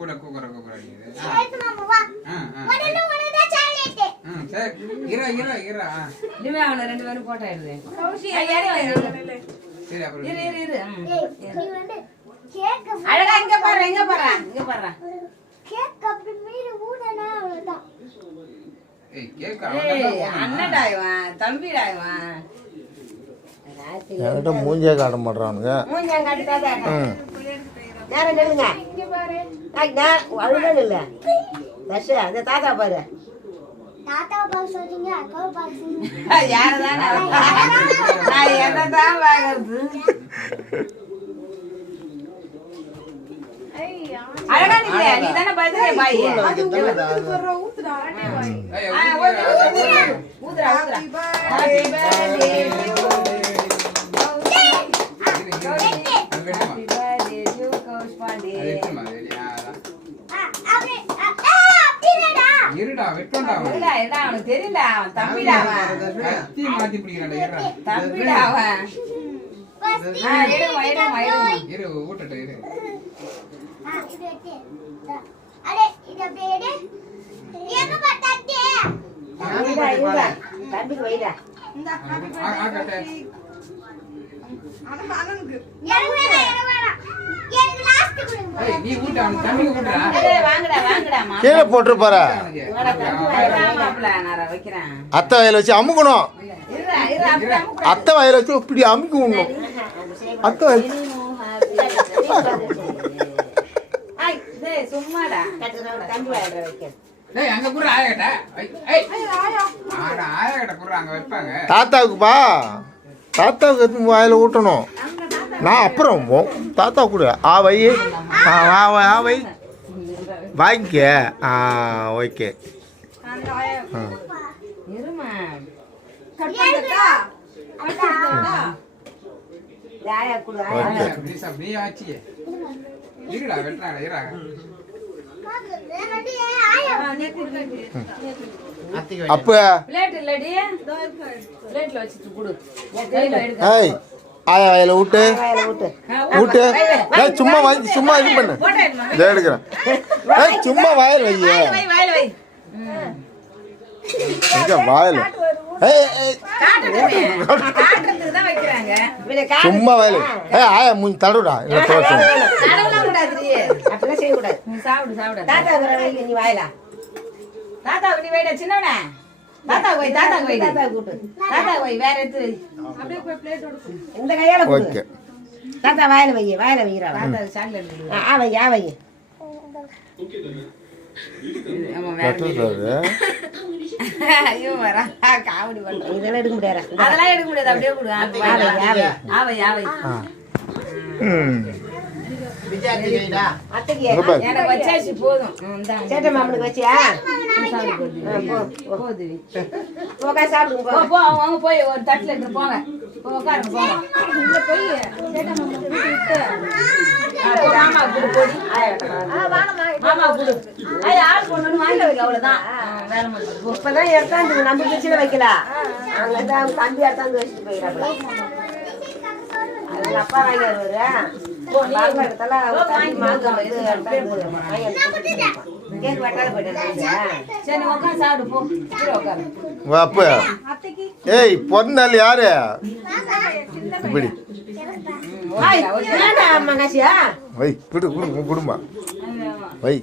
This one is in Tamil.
கூட கூக்குற இனிமே அவனை 2 பேரும் போட்டோ எடுது. அழகா இங்க பாரு, இங்க பாரு, இங்க பாரு. அண்ணடா இவன், தம்பிடா இவன். என்கிட்ட மூஞ்சே காட்ட மாட்டானுங்க. மூஞ்சா காட்டுதாதா. நேரம் நில்லுங்க. இங்க பாரு. அழுகல இல்ல. தஷ அந்த தாத்தா பாரு. தாத்தா பாஸ் சொல்றீங்க, அக்கா பாஸ். யாரதான் நான் என்னதான் வாங்குறது. அழகா நில்ல, நீ தான பர்த்டே பாய். ஊத்துடா ஊத்துடா. ஹேப்பி பர்த்டே இருடா வெட்டடா இல்ல இல்ல அவனுக்கு தெரியல அவன் தம்பிடா அவன் கத்தி மாத்தி பிடிக்கறடா இருடா தம்பிடா அவன் இரு ஊட்டட்ட இரு இது வெட்டி அடே இத பேடு எங்க பட்டாட்டே இங்க தம்பிக்கு வைடா இந்த ஆகட்ட அனனுக்கு எனக்கு வேணாம் எனக்கு லாஸ்ட் கொடுங்க ஏய் நீ ஊட்ட அவன் தம்பிக்கு ஊட்டடா ஏய் வாங்கடா வாங்கடா மாமா கீழே போட்டு பாரு. வாடா தம்பி மாப்ள நான் வைக்கிறேன். அத்தை வாயில வச்சு அமுக்கணும். இருடா இருடா அப்படியே அமுக்கு. அத்தை வாயில வச்சு இப்படி அமுக்கி விடணும். அத்தை வாயில ஐய் டேய் சும்மாடா தம்பி வாயில வைக்க. டேய் அங்க குற ஆயகட்ட ஏய் ஆடா ஆயகட்ட குற அங்க வைப்பாங்க. தாத்தாவுக்குப்பா, தாத்தாவுக்கு எடுத்து வாயில ஊட்டணும். நான் அப்புறம் தாத்தா கூட வை வை வாங்கிக்க. ஓகே இருமா கட்டடா யாயா குடு ஓகே. ப்ளீஸ் நீ ஆச்சி இருடா வெட்டறாடா இருடா அப்ப பிளேட் இல்லடி பிளேட்ல வச்சிட்டு குடு கையில எடுக்க. ஏய் ஆயா வாயில ஊட்டு ஊட்டு. ஏய் சும்மா சும்மா இது பண்ணு. இதை எடுக்கிறேன். ஏய் சும்மா வாயில் வை வாயில வை. எங்க வாயில் காட்டுறதுக்கு தான் வைக்கிறாங்க. சும்மா வாயில். ஏய் ஆயா மூஞ்சி தடவுடா. இல்லை தோட்டம் தடவலாம் கூடாது. அப்படிலாம் செய்ய கூடாது. நீ சாப்பிடு சாப்பிடு. தாத்தா வர வை நீ வாயில. தாத்தா நீ வைடா சின்னவனே. தாத்தா வை தாத்தா வை. தாத்தா கூட்டு. தாத்தா வை வேற எடுத்து அப்படியே போய் பிளேட் எடுத்து. இந்த கையால கூடு. ஓகே. தாத்தா வாயில வை வாயில வைடா. தாத்தா சாக்லேட் எடு. வை வை. ஆமா வேற. ஐயோ வரா காமெடி பண்ற. இதெல்லாம் எடுக்க முடியாது. அதெல்லாம் எடுக்க முடியாது. அப்படியே கொடு. ஆவை ஆவை. இங்க அத்தைக்கு பாரு. எனக்கு வச்சாச்சு போதும். சேட்ட மாமனுக்கு வச்சியா? போகுது. போக சாப்பிடுங்க. போ அவங்க போய் ஒரு தட்டுல எடுத்து போங்க. உட்காருங்க போங்க. இங்க போய் சேட்ட மாமனுக்கு விட்டு மாமா குடு போடி. மாமா குடு. ஆள் கொண்டு வாங்க வைக்க அவ்வளவுதான். வேற முடியும். இப்பதான் எடுத்தாந்து நம்ம கிச்சல வைக்கல. அங்கதான் தம்பி எடுத்தாந்து வச்சுட்டு போயிடாப்ல. அது அப்பா வாங்கி வருவாரு. ஏய் பொண்ணால் யாரு இப்படி வை குடு குடும்பம் வை